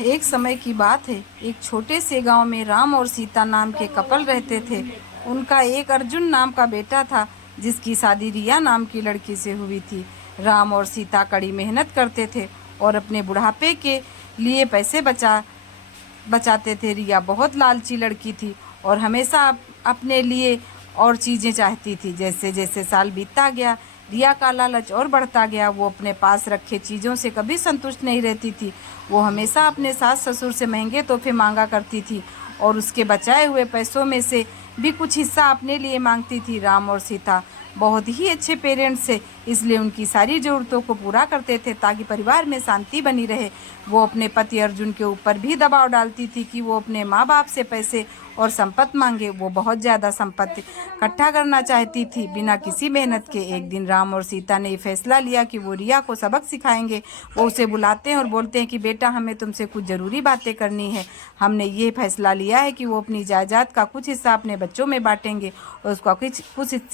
एक समय की बात है, एक छोटे से गांव में राम और सीता नाम के कपल रहते थे। उनका एक अर्जुन नाम का बेटा था, जिसकी शादी रिया नाम की लड़की से हुई थी। राम और सीता कड़ी मेहनत करते थे और अपने बुढ़ापे के लिए पैसे बचाते थे। रिया बहुत लालची लड़की थी और हमेशा अपने लिए और चीज़ें चाहती थी। जैसे जैसे साल बीतता गया, रिया का लालच और बढ़ता गया। वो अपने पास रखे चीज़ों से कभी संतुष्ट नहीं रहती थी। वो हमेशा अपने सास ससुर से महंगे तोहफे मांगा करती थी और उसके बचाए हुए पैसों में से भी कुछ हिस्सा अपने लिए मांगती थी। राम और सीता बहुत ही अच्छे पेरेंट्स थे, इसलिए उनकी सारी ज़रूरतों को पूरा करते थे ताकि परिवार में शांति बनी रहे। वो अपने पति अर्जुन के ऊपर भी दबाव डालती थी कि वो अपने माँ बाप से पैसे और संपत्ति मांगे। वो बहुत ज़्यादा संपत्ति इकट्ठा करना चाहती थी बिना किसी मेहनत के। एक दिन राम और सीता ने फैसला लिया कि वो रिया को सबक सिखाएंगे। वो उसे बुलाते हैं और बोलते हैं कि बेटा, हमें तुमसे कुछ ज़रूरी बातें करनी है। हमने ये फैसला लिया है कि वो अपनी जायदाद का कुछ हिस्सा अपने बच्चों में बांटेंगे और उसका कुछ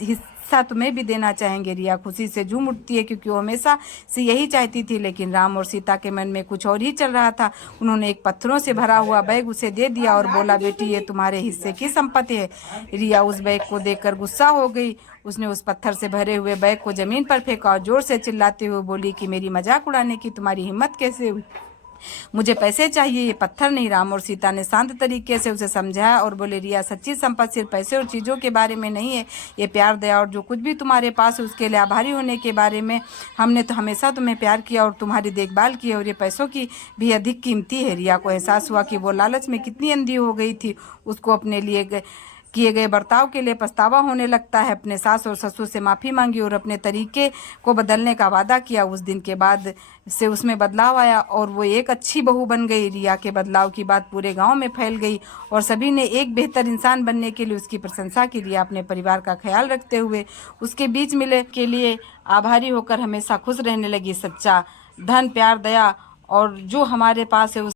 हिस्सा तुम्हें भी देना चाहेंगे। रिया खुशी से झूम उठती है क्योंकि वो हमेशा से यही चाहती थी, लेकिन राम और सीता के मन में कुछ और ही चल रहा था। उन्होंने एक पत्थरों से भरा हुआ बैग उसे दे दिया और बोला, बेटी, ये तुम्हारे हिस्से की संपत्ति है। रिया उस बैग को देखकर गुस्सा हो गई। उसने उस पत्थर से भरे हुए बैग को जमीन पर फेंका और जोर से चिल्लाते हुए बोली कि मेरी मजाक उड़ाने की तुम्हारी हिम्मत कैसे हुई? मुझे पैसे चाहिए, ये पत्थर नहीं। राम और सीता ने शांत तरीके से उसे समझाया और बोले, रिया, सच्ची संपत्ति सिर्फ पैसे और चीज़ों के बारे में नहीं है। ये प्यार, दया और जो कुछ भी तुम्हारे पास है उसके लिए आभारी होने के बारे में। हमने तो हमेशा तुम्हें प्यार किया और तुम्हारी देखभाल की और ये पैसों की भी अधिक कीमती है। रिया को एहसास हुआ कि वो लालच में कितनी अंधी हो गई थी। उसको अपने लिए किए गए बर्ताव के लिए पछतावा होने लगता है। अपने सास और ससुर से माफ़ी मांगी और अपने तरीके को बदलने का वादा किया। उस दिन के बाद से उसमें बदलाव आया और वो एक अच्छी बहू बन गई। रिया के बदलाव की बात पूरे गांव में फैल गई और सभी ने एक बेहतर इंसान बनने के लिए उसकी प्रशंसा की। रिया अपने परिवार का ख्याल रखते हुए उसके बीच मिले के लिए आभारी होकर हमेशा खुश रहने लगी। सच्चा धन, प्यार, दया और जो हमारे पास है